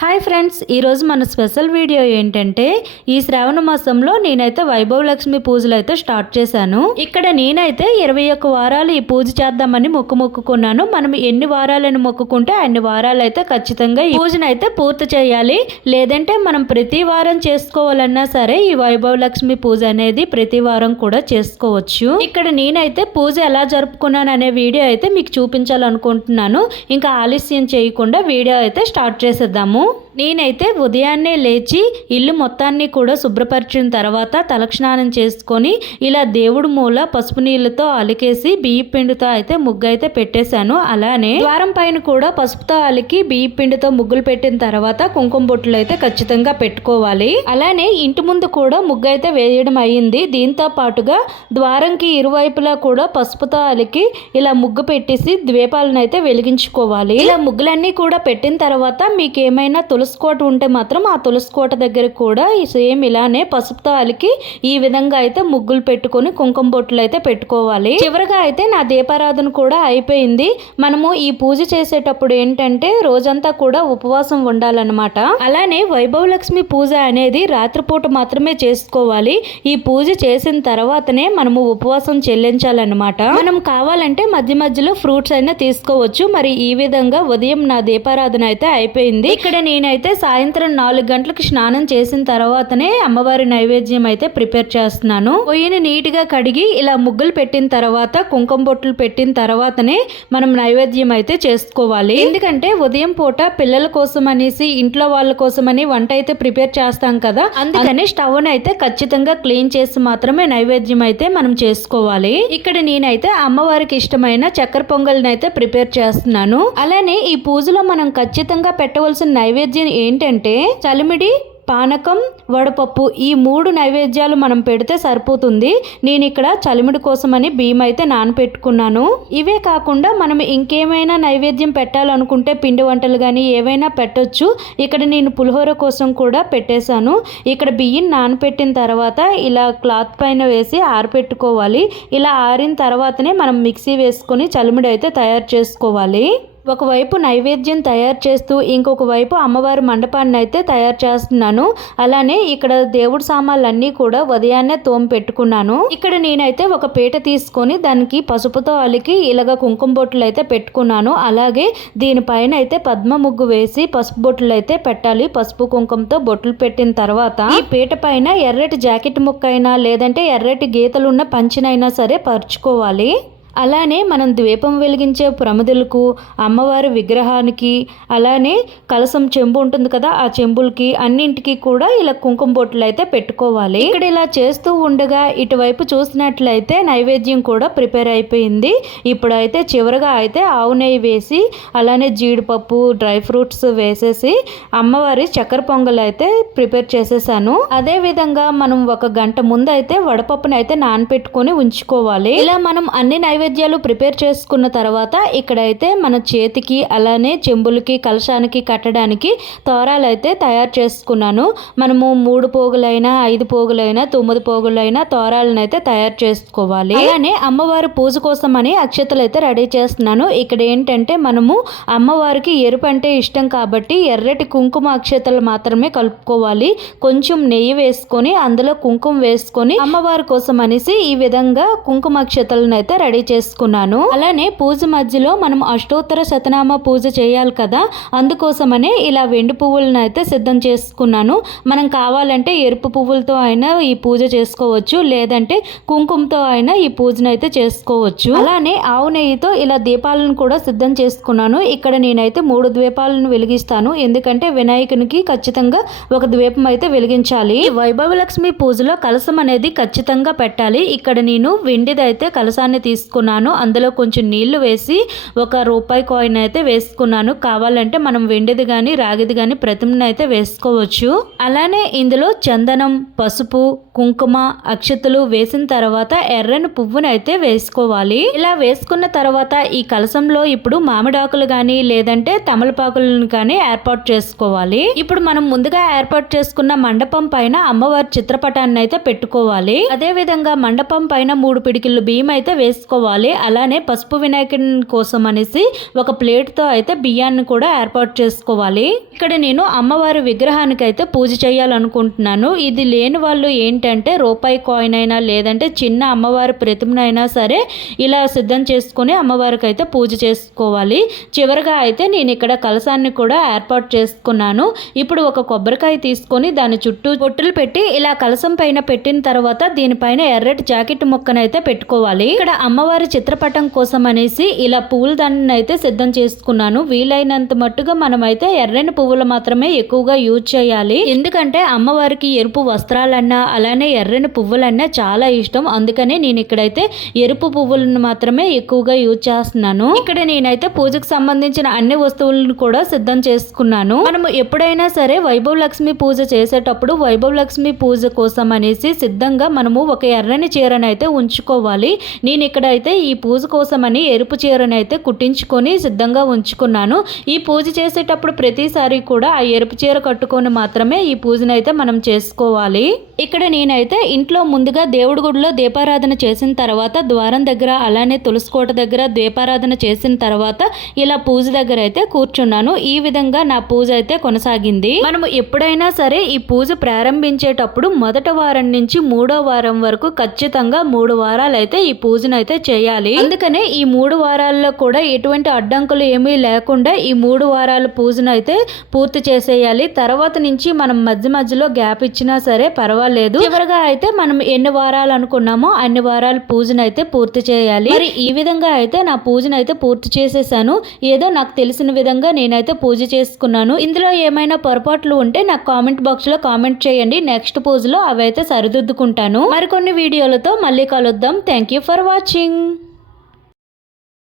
Hi friends, ఈరోజు మన special video ఏంటంటే ఈ శ్రావణ మాసంలో నేనైతే వైభవ లక్ష్మి పూజలు అయితే స్టార్ట్ చేశాను. ఇక్కడ నేనైతే 21 వారాలు ఈ పూజ చేద్దామని మొక్కుకున్నాను. మనం ఎన్ని వారాలను మొక్కుకుంటే అన్ని వారాలు అయితే ఖచ్చితంగా ఈ పూజను అయితే పూర్తి చేయాలి. లేదంటే మనం ప్రతి వారం చేసుకోవాలన్నా సరే ఈ వైభవ లక్ష్మి పూజ అనేది ప్రతి వారం కూడా చేసుకోవచ్చు. ఇక్కడ నేనైతే పూజ ఎలా జరుపుకున్నాను అనే వీడియో అయితే మీకు చూపించాలనుకుంటున్నాను. ఇంకా ఆలస్యం చేయకుండా వీడియో అయితే స్టార్ట్ చేసేద్దాము. నేనైతే ఉదయాన్నే లేచి ఇల్లు మొత్తాన్ని కూడా శుభ్రపరిచిన తర్వాత తలస్నానం చేసుకొని ఇలా దేవుడు మూల పసుపు నీళ్ళతో అలికేసి బియ్య పిండితో అయితే ముగ్గు అయితే పెట్టేశాను. అలానే ద్వారం పైన కూడా పసుపుతో అలికి బియ్య పిండితో ముగ్గులు పెట్టిన తర్వాత కుంకుమ బొట్లు అయితే ఖచ్చితంగా పెట్టుకోవాలి. అలానే ఇంటి ముందు కూడా ముగ్గు అయితే వేయడం అయ్యింది. దీంతో పాటుగా ద్వారంకి ఇరువైపులా కూడా పసుపుతో అలికి ఇలా ముగ్గు పెట్టేసి ద్వీపాలను అయితే వెలిగించుకోవాలి. ఇలా ముగ్గులన్నీ కూడా పెట్టిన తర్వాత మీకు ఏమైనా తులసికోట ఉంటే మాత్రం ఆ తులసికోట దగ్గర కూడా సేమ్ ఇలానే పసుపుతో అలికి ఈ విధంగా అయితే ముగ్గులు పెట్టుకొని కుంకుమ బొట్లు అయితే పెట్టుకోవాలి. చివరిగా అయితే నా దీపారాధన కూడా అయిపోయింది. మనము ఈ పూజ చేసేటప్పుడు ఏంటంటే రోజంతా కూడా ఉపవాసం ఉండాలన్నమాట. అలానే వైభవ లక్ష్మి పూజ అనేది రాత్రిపూట మాత్రమే చేసుకోవాలి. ఈ పూజ చేసిన తర్వాతనే మనము ఉపవాసం చెల్లించాలన్నమాట. మనం కావాలంటే మధ్య మధ్యలో ఫ్రూట్స్ అయినా తీసుకోవచ్చు. మరి ఈ విధంగా ఉదయం నా దీపారాధన అయితే అయిపోయింది. ఇక్కడ నేనైతే సాయంత్రం 4 గంటలకు స్నానం చేసిన తర్వాతనే అమ్మవారి నైవేద్యం అయితే ప్రిపేర్ చేస్తున్నాను. పొయ్యిని నీట్గా కడిగి ఇలా ముగ్గులు పెట్టిన తర్వాత కుంకుమ బొట్లు పెట్టిన తర్వాతనే మనం నైవేద్యం అయితే చేసుకోవాలి. ఎందుకంటే ఉదయం పూట పిల్లల కోసం అనేసి ఇంట్లో వాళ్ళ కోసమని వంట అయితే ప్రిపేర్ చేస్తాం కదా, అందుకని స్టవ్ అయితే ఖచ్చితంగా క్లీన్ చేసి మాత్రమే నైవేద్యం అయితే మనం చేసుకోవాలి. ఇక్కడ నేనైతే అమ్మవారికి ఇష్టమైన చక్కెర పొంగల్ని అయితే ప్రిపేర్ చేస్తున్నాను. అలానే ఈ పూజలో మనం ఖచ్చితంగా పెట్టవలసిన నైవేద్యం ఏంటంటే చలిమిడి, పానకం, వడపప్పు, ఈ 3 నైవేద్యాలు మనం పెడితే సరిపోతుంది. నేను ఇక్కడ చలిమిడి కోసమని బియ్యం అయితే నానపెట్టుకున్నాను. ఇవే కాకుండా మనం ఇంకేమైనా నైవేద్యం పెట్టాలనుకుంటే పిండి వంటలు కానీ ఏవైనా పెట్టొచ్చు. ఇక్కడ నేను పులిహోర కోసం కూడా పెట్టేశాను. ఇక్కడ బియ్యం నానపెట్టిన తర్వాత ఇలా క్లాత్ పైన వేసి ఆరపెట్టుకోవాలి. ఇలా ఆరిన తర్వాతనే మనం మిక్సీ వేసుకొని చలిమిడి అయితే తయారు చేసుకోవాలి. ఒకవైపు నైవేద్యం తయారు చేస్తూ ఇంకొక వైపు అమ్మవారి మండపాన్ని అయితే తయారు చేస్తున్నాను. అలానే ఇక్కడ దేవుడి సామాన్లన్నీ కూడా ఉదయాన్నే తోమి పెట్టుకున్నాను. ఇక్కడ నేనైతే ఒక పీట తీసుకొని దానికి పసుపుతో అలికి ఇలాగ కుంకుమ బొట్లు అయితే పెట్టుకున్నాను. అలాగే దీనిపైన అయితే పద్మ ముగ్గు వేసి పసుపు బొట్లు అయితే పెట్టాలి. పసుపు కుంకుమతో బొట్లు పెట్టిన తర్వాత ఈ పీట పైన ఎర్రటి జాకెట్ ముక్కైనా లేదంటే ఎర్రటి గీతలున్న పంచినైనా సరే పరుచుకోవాలి. అలానే మనం ద్వీపం వెలిగించే ప్రమిదలకు, అమ్మవారి విగ్రహానికి, అలానే కలసం చెంబు ఉంటుంది కదా, ఆ చెంబులకి అన్నింటికి కూడా ఇలా కుంకుమ బొట్లు అయితే పెట్టుకోవాలి. ఇక్కడ ఇలా చేస్తూ ఉండగా ఇటువైపు చూసినట్లయితే నైవేద్యం కూడా ప్రిపేర్ అయిపోయింది. ఇప్పుడైతే చివరిగా అయితే ఆవు నెయ్యి వేసి అలానే జీడిపప్పు, డ్రై ఫ్రూట్స్ వేసేసి అమ్మవారి చక్కెర పొంగల్ అయితే ప్రిపేర్ చేసేసాను. అదే విధంగా మనం 1 గంట ముందు అయితే వడపప్పుని అయితే నానపెట్టుకొని ఉంచుకోవాలి. ఇలా మనం అన్ని నైవేద్యాలు ప్రిపేర్ చేసుకున్న తర్వాత ఇక్కడైతే మన చేతికి అలానే చెంబులకి కలశానికి కట్టడానికి తోరాలు అయితే తయారు చేసుకున్నాను. మనము 3 పోగులైనా 5 పోగులైనా 9 పోగులైనా తోరాలను అయితే తయారు చేసుకోవాలి. అలానే అమ్మవారి పూజ కోసం అని అక్షతలు అయితే రెడీ చేస్తున్నాను. ఇక్కడ ఏంటంటే మనము అమ్మవారికి ఎరుపు అంటే ఇష్టం కాబట్టి ఎర్రటి కుంకుమ అక్షతలు మాత్రమే కలుపుకోవాలి. కొంచెం నెయ్యి వేసుకొని అందులో కుంకుమ వేసుకొని అమ్మవారి కోసం అనేసి ఈ విధంగా కుంకుమ అక్షతలను అయితే రెడీ చేసుకున్నాను. అలానే పూజ మధ్యలో మనం అష్టోత్తర శతనామ పూజ చేయాలి కదా, అందుకోసమనే ఇలా వెండి పువ్వులను అయితే సిద్ధం చేసుకున్నాను. మనం కావాలంటే ఎరుపు పువ్వులతో అయినా ఈ పూజ చేసుకోవచ్చు, లేదంటే కుంకుమతో అయినా ఈ పూజను అయితే చేసుకోవచ్చు. అలానే ఆవు నెయ్యితో ఇలా దీపాలను కూడా సిద్ధం చేసుకున్నాను. ఇక్కడ నేనైతే 3 ద్వీపాలను వెలిగిస్తాను. ఎందుకంటే వినాయకునికి ఖచ్చితంగా ఒక ద్వీపం అయితే వెలిగించాలి. వైభవ లక్ష్మి పూజలో కలసం అనేది ఖచ్చితంగా పెట్టాలి. ఇక్కడ నేను వెండిది అయితే కలసాన్ని తీసుకున్నాను. అందులో కొంచెం నీళ్లు వేసి 1 రూపాయి కాయిన్ అయితే వేసుకున్నాను. కావాలంటే మనం వెండిది కానీ రాగిది కానీ ప్రతిమను అయితే వేసుకోవచ్చు. అలానే ఇందులో చందనం, పసుపు, కుంకుమ అక్షతలు వేసిన తర్వాత ఎర్రని పువ్వుని అయితే వేసుకోవాలి. ఇలా వేసుకున్న తర్వాత ఈ కలశంలో ఇప్పుడు మామిడాకులు కానీ లేదంటే తమలపాకులను కానీ ఏర్పాటు చేసుకోవాలి. ఇప్పుడు మనం ముందుగా ఏర్పాటు చేసుకున్న మండపం పైన అమ్మవారి చిత్రపటాన్ని అయితే పెట్టుకోవాలి. అదే విధంగా మండపం పైన 3 పిడికిళ్ళు బియ్యం అయితే వేసుకోవాలి. అలానే పసుపు వినాయకుని కోసం అనేసి ఒక ప్లేట్ తో అయితే బియ్యాన్ని కూడా ఏర్పాటు చేసుకోవాలి. ఇక్కడ నేను అమ్మవారి విగ్రహానికి అయితే పూజ చేయాలనుకుంటున్నాను. ఇది లేని వాళ్ళు ఏంటంటే రూపాయి కాయిన్ అయినా లేదంటే చిన్న అమ్మవారి ప్రతిమనైనా సరే ఇలా సిద్ధం చేసుకుని అమ్మవారికి అయితే పూజ చేసుకోవాలి. చివరిగా అయితే నేను ఇక్కడ కలశాన్ని కూడా ఏర్పాటు చేసుకున్నాను. ఇప్పుడు ఒక కొబ్బరికాయ తీసుకొని దాని చుట్టూ బొట్టులు పెట్టి ఇలా కలశం పైన పెట్టిన తర్వాత దీనిపైన ఎర్రటి జాకెట్ ముక్కను అయితే పెట్టుకోవాలి. ఇక్కడ అమ్మవారి చిత్రపటం కోసం అనేసి ఇలా పూల దండను అయితే సిద్ధం చేసుకున్నాను. వీలైనంత మట్టుగా మనమైతే ఎర్రని పువ్వులు మాత్రమే ఎక్కువగా యూజ్ చేయాలి. ఎందుకంటే అమ్మవారికి ఎరుపు వస్త్రాలన్నా అలానే ఎర్రని పువ్వులన్నా చాలా ఇష్టం. అందుకనే నేను ఇక్కడైతే ఎరుపు పువ్వులను మాత్రమే ఎక్కువగా యూజ్ చేస్తున్నాను. ఇక్కడ నేనైతే పూజకు సంబంధించిన అన్ని వస్తువులను కూడా సిద్ధం చేసుకున్నాను. మనము ఎప్పుడైనా సరే వైభవ లక్ష్మి పూజ చేసేటప్పుడు వైభవ లక్ష్మి పూజ కోసం అనేసి సిద్ధంగా మనము ఒక ఎర్రని చీరను అయితే ఉంచుకోవాలి. నేను ఇక్కడైతే ఈ పూజ కోసమని ఎరుపు చీరను అయితే కుట్టించుకొని సిద్ధంగా ఉంచుకున్నాను. ఈ పూజ చేసేటప్పుడు ప్రతిసారి కూడా ఆ ఎరుపు చీర కట్టుకొని మాత్రమే ఈ పూజను అయితే మనం చేసుకోవాలి. ఇక్కడ నేనైతే ఇంట్లో ముందుగా దేవుడి గుడిలో దీపారాధన చేసిన తర్వాత ద్వారం దగ్గర అలానే తులసికోట దగ్గర దీపారాధన చేసిన తర్వాత ఇలా పూజ దగ్గర అయితే కూర్చున్నాను. ఈ విధంగా నా పూజ అయితే కొనసాగింది. మనము ఎప్పుడైనా సరే ఈ పూజ ప్రారంభించేటప్పుడు మొదటి వారం నుంచి 3వ వారం వరకు ఖచ్చితంగా 3 వారాలు అయితే ఈ పూజను అయితే చేయాలి. అందుకనే ఈ 3 వారాల్లో కూడా ఎటువంటి అడ్డంకులు ఏమీ లేకుండా ఈ 3 వారాల పూజను అయితే పూర్తి చేసేయాలి. తర్వాత నుంచి మనం మధ్యలో గ్యాప్ ఇచ్చినా సరే పర్వాలేదు. చివరిగా అయితే మనం ఎన్ని వారాలు అనుకున్నామో అన్ని వారాల పూజను అయితే పూర్తి చేయాలి. మరి ఈ విధంగా అయితే నా పూజను అయితే పూర్తి చేసేసాను. ఏదో నాకు తెలిసిన విధంగా నేనైతే పూజ చేసుకున్నాను. ఇందులో ఏమైనా పొరపాట్లు ఉంటే నాకు కామెంట్ బాక్స్ లో కామెంట్ చేయండి. నెక్స్ట్ పూజలో అవి అయితే సరిదిద్దుకుంటాను. మరికొన్ని వీడియోలతో మళ్ళీ కలుద్దాం. Thank you for watching.